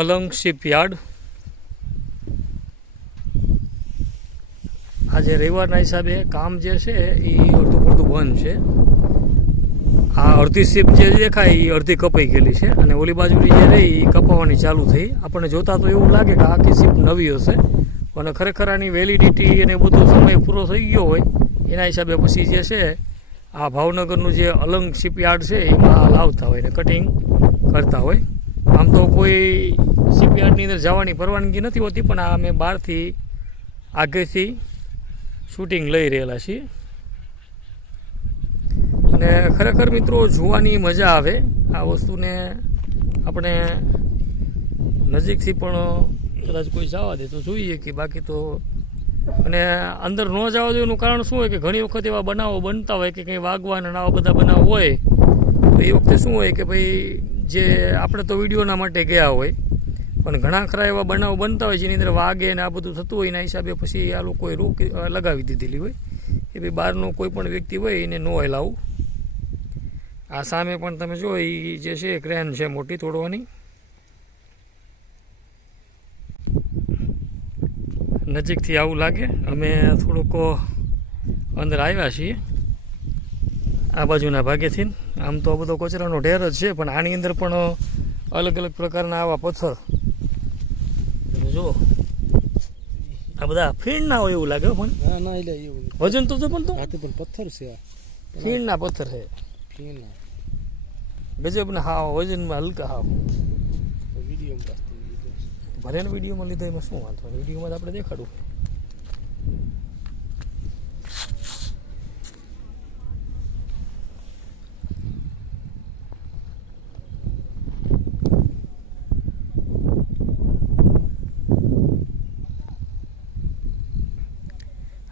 Alang shipyard. આજે રવિવારના હિસાબે કામ જે છે એ અડધું પડધું બંધ છે. આ અડધી શિપ જે દેખાય એ અડધી કપાઈ ગયેલી છે અને ઓલી બાજુની જે રહી એ કપાવાની ચાલુ થઈ. આપણને જોતા તો એવું લાગે કે આખી શિપ નવી હશે. અને ખરેખર આની વેલિડિટી અને બધો સમય પૂરો થઈ ગયો હોય, એના હિસાબે પછી જે છે, આ ભાવનગરનું જે અલંગ શિપયાર્ડ છે, એમાં લાવતા હોય ને કટિંગ કરતા હોય. આમ તો કોઈ શિપયાર્ડની અંદર જવાની પરવાનગી નથી હોતી, પણ આ અમે બહારથી આગેથી શૂટિંગ લઈ રહેલા છીએ. અને ખરેખર મિત્રો જોવાની મજા આવે, આ વસ્તુને આપણે નજીકથી પણ કદાચ કોઈ જવા દે તો જોઈએ કે બાકી તો અને અંદર ન જવા દે એનું કારણ શું હોય કે ઘણી વખત એવા બનાવો બનતા હોય કે કંઈ વાગવાના આવા બધા બનાવ હોય, તો એ વખતે શું હોય કે ભાઈ જે આપણે તો વિડીયોના માટે ગયા હોય, પણ ઘણા ખરા એવા બનાવ બનતા હોય જેની અંદર વાગે ને આ બધું થતું હોય એના હિસાબે પછી આ લોકોએ રોક લગાવી દીધેલી હોય. કે ભાઈ બહારનો કોઈ પણ વ્યક્તિ હોય એને નો એલાવું આ સામે પણ તમે જો એ જે છે ક્રેન છે મોટી તોડવાની. નજીકથી આવું લાગે. અમે થોડુંક અંદર આવ્યા છીએ. આ બાજુના ભાગેથી. આમ તો આ બધો કચરાનો ઢેર જ છે પણ આની અંદર પણ અલગ અલગ પ્રકારના આવા પથ્થર. તમે જુઓ. આ બધા ફીણના હોય એવું લાગે હો પણ ના ના એટલે એવું વજન તો પણ તો. હાથે પણ પથ્થર છે આ. ફીણના પથ્થર છે. ફીના ગજબના હાવ વજનમાં હલકા હાવ. ભલે વિડીયોમાં લીધા એમાં શું વાંધો? વિડીયોમાં તો આપણે દેખાડવું.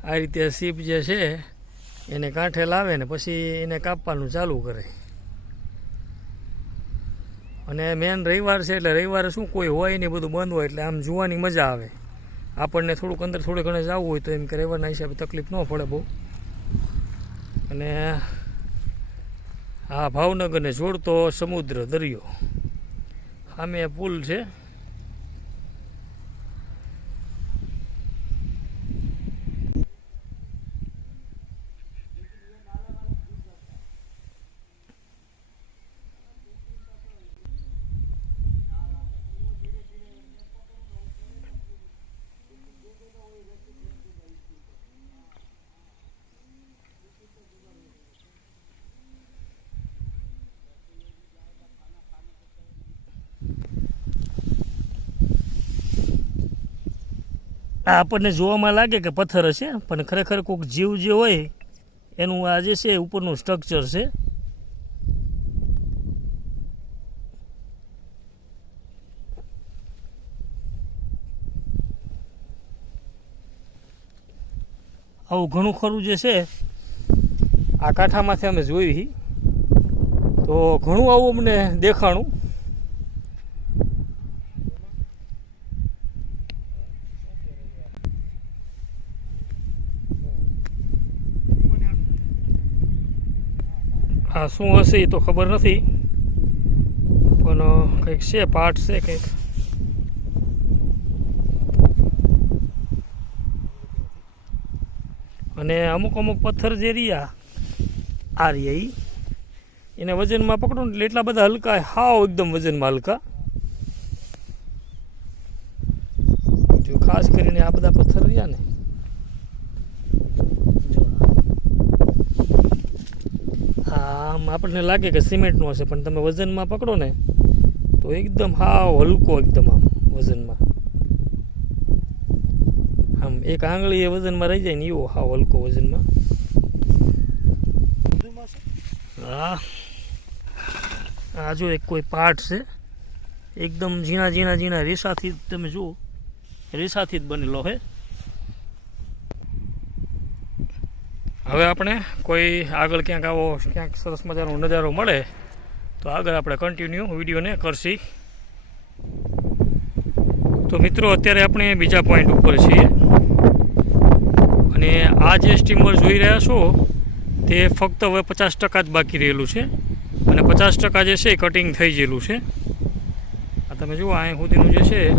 આ રીતે સીપ જે છે, એને કાંઠે લાવે ને પછી એને કાપવાનું ચાલુ કરે. અને મેન રવિવાર છે એટલે રવિવારે શું કોઈ હોય નહીં, બધું બંધ હોય એટલે આમ જોવાની મજા આવે. આપણને થોડુંક અંદર થોડે ઘણે જવું હોય તો એમ કે રવિવારના હિસાબે તકલીફ ન પડે બહુ. અને આ ભાવનગરને જોડતો સમુદ્ર દરિયો. સામે પુલ છે. આ આપણને જોવામાં લાગે કે પથ્થર હશે, પણ ખરેખર કોઈક જીવ જે હોય, એનું આ જે છે ઉપરનું સ્ટ્રક્ચર છે. આવું ઘણું ખરું જે છે, આ કાંઠામાંથી અમે જોઈ તો ઘણું આવું અમને દેખાણું. આ શું હશે એ તો ખબર નથી. પણ કંઈક છે પાર્ટ છે કંઈક. અને અમુક અમુક પથ્થર જે રહ્યા, આ રહ્યા એને વજનમાં પકડો ને એટલે એટલા બધા હલકા, હાવ એકદમ વજનમાં હલકા. જો ખાસ કરીને આ બધા પથ્થર રહ્યા ને જો આ આમ આપણને લાગે કે સિમેન્ટનો હશે પણ તમે વજનમાં પકડો ને તો એકદમ હાવ હલકો એકદમ આમ વજનમાં. આમ એક આંગળી એ વજનમાં રહી જાય ને એવો હાવ હલકો વજનમાં. હા. આ જો એક કોઈ પાર્ટ છે એકદમ ઝીણા ઝીણા ઝીણા રેસાથી જ તમે જુઓ રેસાથી જ બનેલો છે હવે આપણે કોઈ આગળ ક્યાંક આવો, ક્યાંક સરસ મજાનો નજારો મળે, તો આગળ આપણે કન્ટિન્યુ વિડીયોને કરશી. તો મિત્રો, અત્યારે આપણે બીજા પોઈન્ટ ઉપર છીએ. અને આ જે સ્ટીમર જોઈ રહ્યા છો, તે ફક્ત હવે પચાસ ટકા જ બાકી રહેલું છે. અને પચાસ ટકા જે છે કટિંગ થઈ ગયેલું છે. આ તમે જુઓ અહીં સુધીનું જે છે,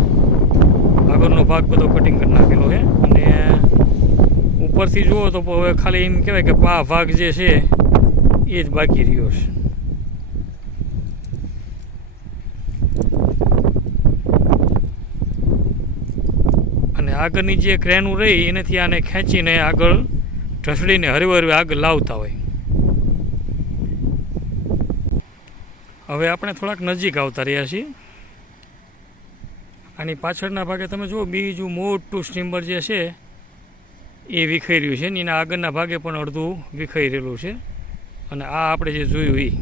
આગળનો ભાગ બધો કટિંગ કરી નાખેલો છે. અને ઉપરથી જુઓ તો હવે ખાલી એમ કહેવાય કે આ ભાગ જે છે, એ જ બાકી રહ્યો છે. અને આગળની જે ક્રેનું રહી, એનાથી આને ખેંચીને આગળ ઢસડીને હરવે આગળ લાવતા હોય. હવે આપણે થોડાક નજીક આવતા રહ્યા છીએ. આની પાછળના ભાગે તમે જુઓ, બીજું મોટું સ્ટીમ્બર જે છે એ વિખાઈ રહ્યું છે ને એના આગળના ભાગે પણ અડધું વિખાઈ છે. અને આ આપણે જે જોયું એ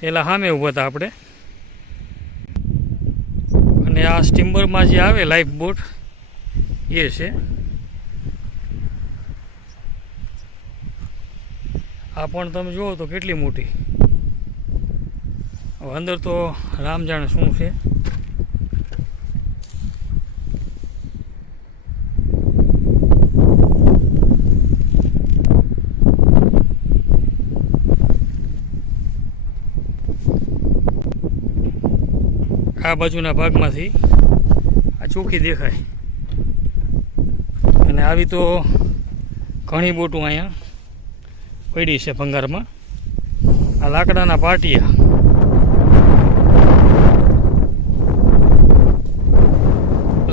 પેલા સામે ઊભા હતા આપણે. અને આ સ્ટીમ્બરમાં જે આવે લાઈફ બોટ, એ છે. આ પણ તમે જુઓ તો કેટલી મોટી. અંદર તો રામ જાણે શું છે? આ બાજુના ભાગમાંથી આ ચોખ્ખી દેખાય. અને આવી તો ઘણી બોટું અહીંયા પડી છે ભંગારમાં. આ લાકડાના પાટિયા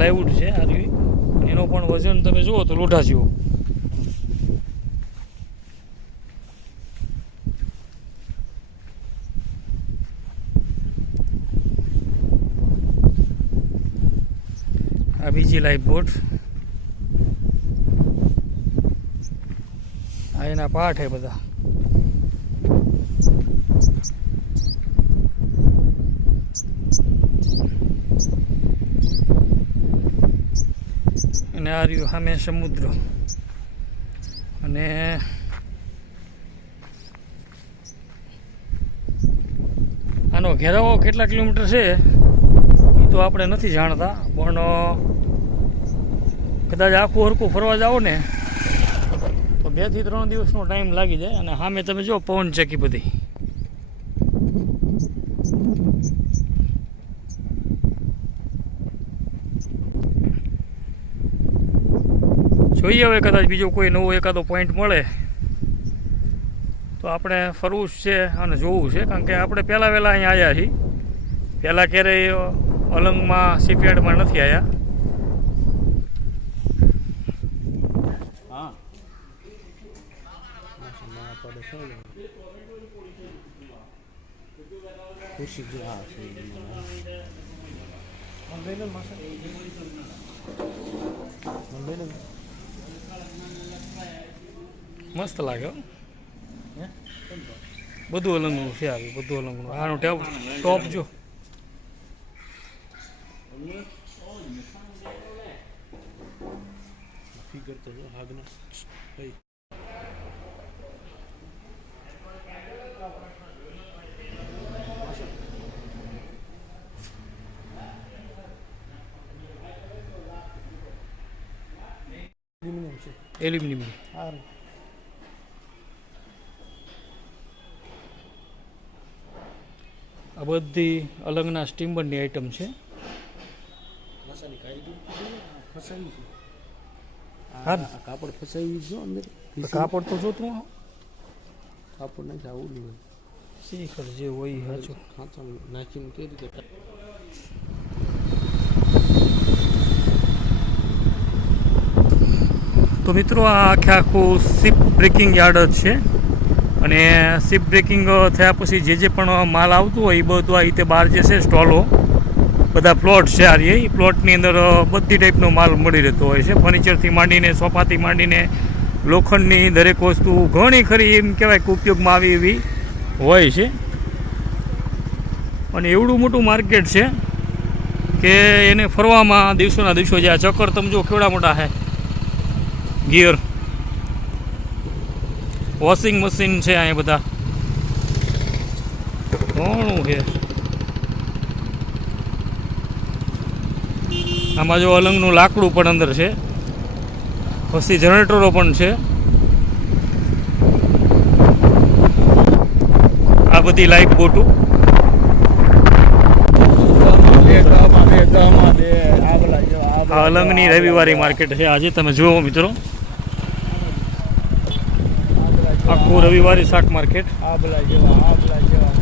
પ્લાયવુડ છે આ રહ્યું. એનો પણ વજન તમે જુઓ તો લોઢા જેવો. આ બીજી લાઈફ બોટ આ એના પાઠ હે બધા. અને આ સામે સમુદ્ર. અને આનો ઘેરાવો કેટલા કિલોમીટર છે, એ તો આપણે નથી જાણતા, પણ કદાચ આખું હરખું ફરવા જાઓ ને, તો બેથી ત્રણ દિવસનો ટાઈમ લાગી જાય અને સામે તમે જો પવન ચકી બધી. જોઈએ હવે કદાચ બીજો કોઈ નવો એકાદો પોઈન્ટ મળે. તો આપણે ફરવું જ છે અને જોવું છે, કારણ કે આપણે પહેલાં વહેલા અહીંયા આવ્યા છીએ. પહેલાં ક્યારેય અલંગમાં શિપયાર્ડમાં નથી આવ્યા. ખુશી જે હા છે મંદિર માસા મંદિર મસ્ત લાગે બધું અલંગનું છે આવી બધું અલંગનું. આનું ટેપ ટોપ જો. ફિગર તો હાગના એલ્યુમિનિયમની આ આ બધી અલંગના સ્ટીમરની આઈટમ છે. કાપડ ફસાવી જો અંદર. કાપડ તો જોતું કાપડ નાખી આવું શીખર જે હોય સાચું ખાંચા નાખીને કઈ રીતે તો મિત્રો, આ આખે આખું શિપ બ્રેકિંગ યાર્ડ જ છે. અને શિપ બ્રેકિંગ થયા પછી જે જે પણ માલ આવતું હોય, એ બધું આ રીતે બહાર જે છે, સ્ટોલો, બધા પ્લોટ છે આ એ પ્લોટની અંદર બધી ટાઈપનો માલ મળી રહેતો હોય છે. ફર્નિચરથી માંડીને સોફાથી માંડીને, લોખંડની દરેક વસ્તુ ઘણી ખરી એમ કહેવાય કે ઉપયોગમાં આવી એવી હોય છે. અને એવડું મોટું માર્કેટ છે કે એને ફરવામાં દિવસોના દિવસો જે આ ચક્કર તમે જો કેવડા મોટા છે. ગિયર. વોશિંગ મશીન છે અહીંયા બધા. ઘણું છે? આમાં જો અલંગનું લાકડું પણ અંદર છે. પછી જનરેટરો પણ છે. આ બધી લાઈફ બોટું. આ અલંગની રવિવારી માર્કેટ છે. આજે તમે જુઓ મિત્રો. આખું રવિવારી શાક માર્કેટ આગલા જેવા આગલા જેવા.